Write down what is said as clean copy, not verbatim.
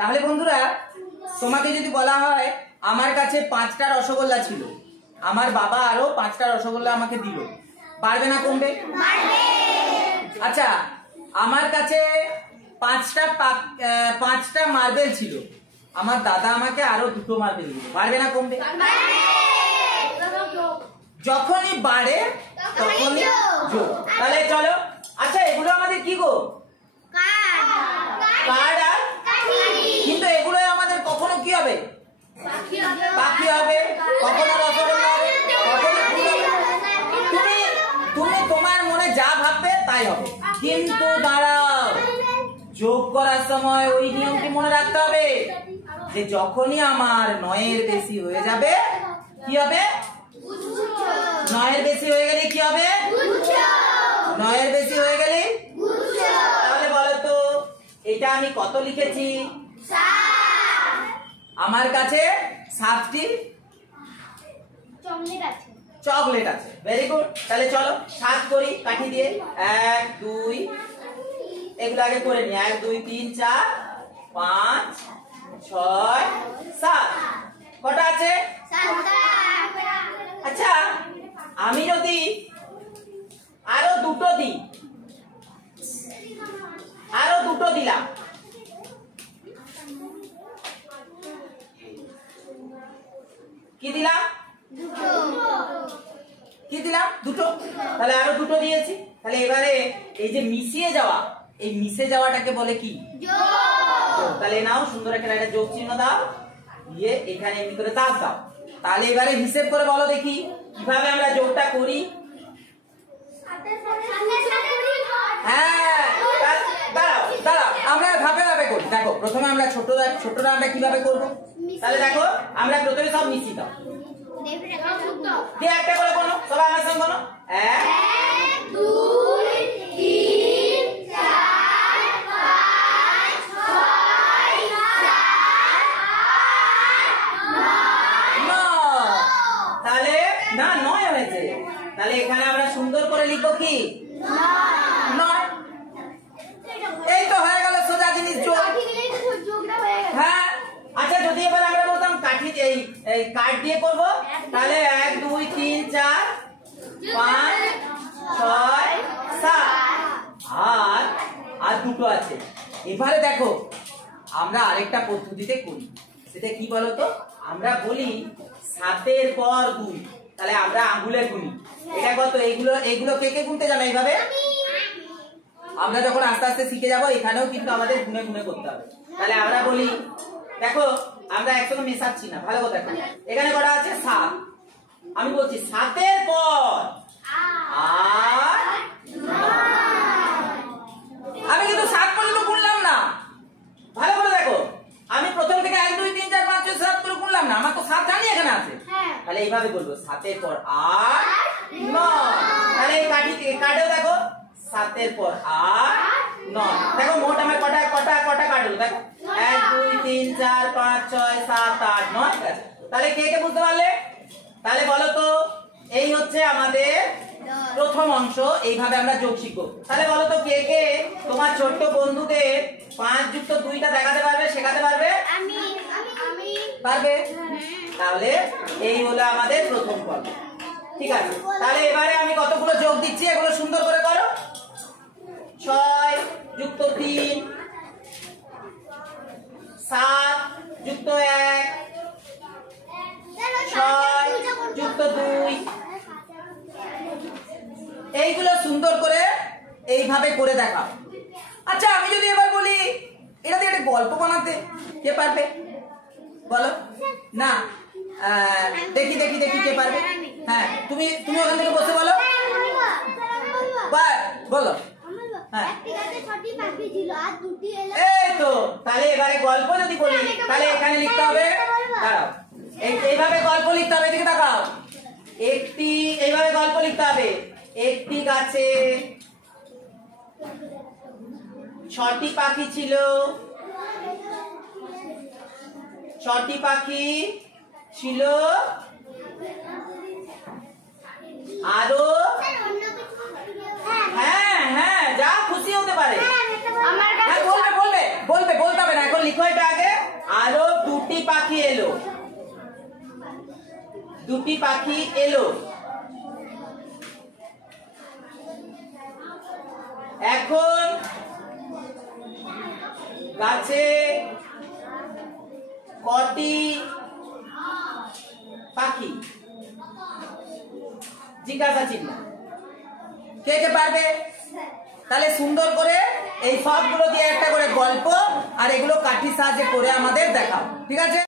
তাহলে বন্ধুরা তোমাকে যদি বলা হয় আমার কাছে 5টা রসগোল্লা ছিল, আমার বাবা আরো 5টা রসগোল্লা আমাকে দিল, বাড়বে না কমবে? আচ্ছা, আমার কাছে 5টা মার্বেল ছিল, আমার দাদা আমাকে আরো 2টো মার্বেল দিল, বাড়বে না কমবে? যখনই বাড়ে তখনই যোগ। তাহলে চলো, আচ্ছা এগুলো আমাদের কি গো? কার্ড। আর কিন্তু এগুলো আমাদের কখনো কি হবে? পাখি হবে, কখনো রসগোল্লা হবে, কখনো ফুল হবে। তুমি তোমার মনে যা ভাববে তাই হবে, কিন্তু দাঁড়াও, যোগ করার সময় ওই নিয়মটি মনে রাখতে হবে যে যখনই আমার 9-এর বেশি হয়ে যাবে কি হবে? 9-এর বেশি হয়ে গেলে কি হবে? 9-এর বেশি হয়ে গেলে তাহলে বলো তো এটা আমি কত লিখেছি? আমার কাছে 7টি চকলেট আছে। Very good. তাহলে চলো 7 করি কাঠি দিয়ে। 1 2 এগুলো আগে করে নি। 1 2 3 4 5 6 7। কটা আছে? 7টা। আচ্ছা আমি যদি আরো 2টো দিই, আরো 2টো দিলাম, কি দিলাম? কি দিলাম? 2টো। তাহলে আরো 2টো দিয়েছি। তাহলে এবারে এই যে মিশিয়ে যাওয়া, এই মিশে যাওয়াটাকে বলে কি? যোগ। তাহলে নাও সুন্দর একটা যোগ চিহ্ন দাও, দিয়ে এখানে এমনি করে দাগ দাও। তাহলে এবারে হিসেব করে বলো দেখি কিভাবে আমরা যোগটা করি। হ্যাঁ দাঁড়াও দাঁড়াও, আমরা ধাপে ধাপে করি। দেখো প্রথমে আমরা ছোটরা আমরা কিভাবে করবো। তাহলে দেখো আমরা প্রথমে সব মিশিয়ে দাও, দিয়ে একটা করে বলো, সবাই আমার সঙ্গে বলো। 1 2 3 4 5 6 7 8 9। তাহলে না 9 হয়েছে। তাহলে এখানে আমরা সুন্দর করে লিখবো কি? 9। এই তো হয়ে গেল সোজা জিনিস, যোগ। হ্যাঁ আচ্ছা, যদি এবার আমরা বলতাম কাঠি এই কাঠ দিয়ে করবো, তাহলে 1 2 3 4 5 6 7 আর 2টো আছে। এবারে দেখো আমরা আরেকটা পদ্ধতিতে করি, সেটা কি বলতো? আমরা বলি 7-এর পর 2। তাহলে আমরা আঙ্গুলে গুনি। এটা কত? এইগুলো কে কে গুনতে জানো? এইভাবে আমরা যখন আস্তে আস্তে শিখে যাবো এখানেও কিন্তু আমাদের গুনে গুনে করতে হবে। তাহলে আমরা বলি, দেখো আমরা একসঙ্গে মেশাচ্ছি না, ভালো কথা। এখানে কটা আছে? 7। আমি বলছি 7-এর পর 8 আমি কিন্তু 7 পর্যন্ত গুনলাম না, ভালো করে দেখো। আমি প্রথম থেকে 1 2 3 4 5 6 7 করে গুনলাম না, আমার তো 7 জানি এখানে আছে। তাহলে এইভাবে বলবো 7-এর পর 8 9। তাহলে এই কাটেও দেখো 7-এর পর 8 9। দেখো মোট আমার কটা কাটলো দেখো, 1 2 3 4 5 6 7 8 9। তাহলে কে কে বুঝতে পারলে? তাহলে বলো তো এই হচ্ছে আমাদের প্রথম অংশ। এইভাবে আমরা যোগ শিখবো। তাহলে বলো তো কে কে তোমার ছোট্ট বন্ধুকে 5 যুক্ত 2টা দেখাতে পারবে, শেখাতে পারবে? পারবে। তাহলে এই হলো আমাদের প্রথম পর্ব। ঠিক আছে, তাহলে এবারে আমি কতগুলো যোগ দিচ্ছি, এগুলো সুন্দর করে করো। 6 যুক্ত 3 7 যুক্ত 1 6 যুক্ত 2। এইগুলো সুন্দর করে এইভাবে করে দেখাও। আচ্ছা আমি যদি এবার বলি এটা দিয়ে একটা গল্প বানাতে, কে পারবে বলো? না দেখি দেখি দেখি কে পারবে? হ্যাঁ তুমি ওখান থেকে বসে বলো, বলো। হ্যাঁ এই তো। তাহলে এবারে গল্প যদি বলি তাহলে এখানে লিখতে হবে, দাঁড়াও, এইভাবে গল্প লিখতে হবে। এদিকে তাকাও, এইভাবে গল্প লিখতে হবে। একটি গাছে 6টি পাখি ছিল, 6টি পাখি ছিল, আরো হ্যাঁ হ্যাঁ যা খুশি হতে পারে। বলতে হবে না, এখন লিখো এটা আগে। আরো দুটি পাখি এলো, দুটি পাখি এলো। এখন গাছে কটি পাখি? জিজ্ঞাসা চিহ্ন। কে কে পারবে? তাহলে সুন্দর করে এই সবগুলো দিয়ে একটা করে গল্প আর এগুলো কাঠির সাহায্যে করে আমাদের দেখাও, ঠিক আছে?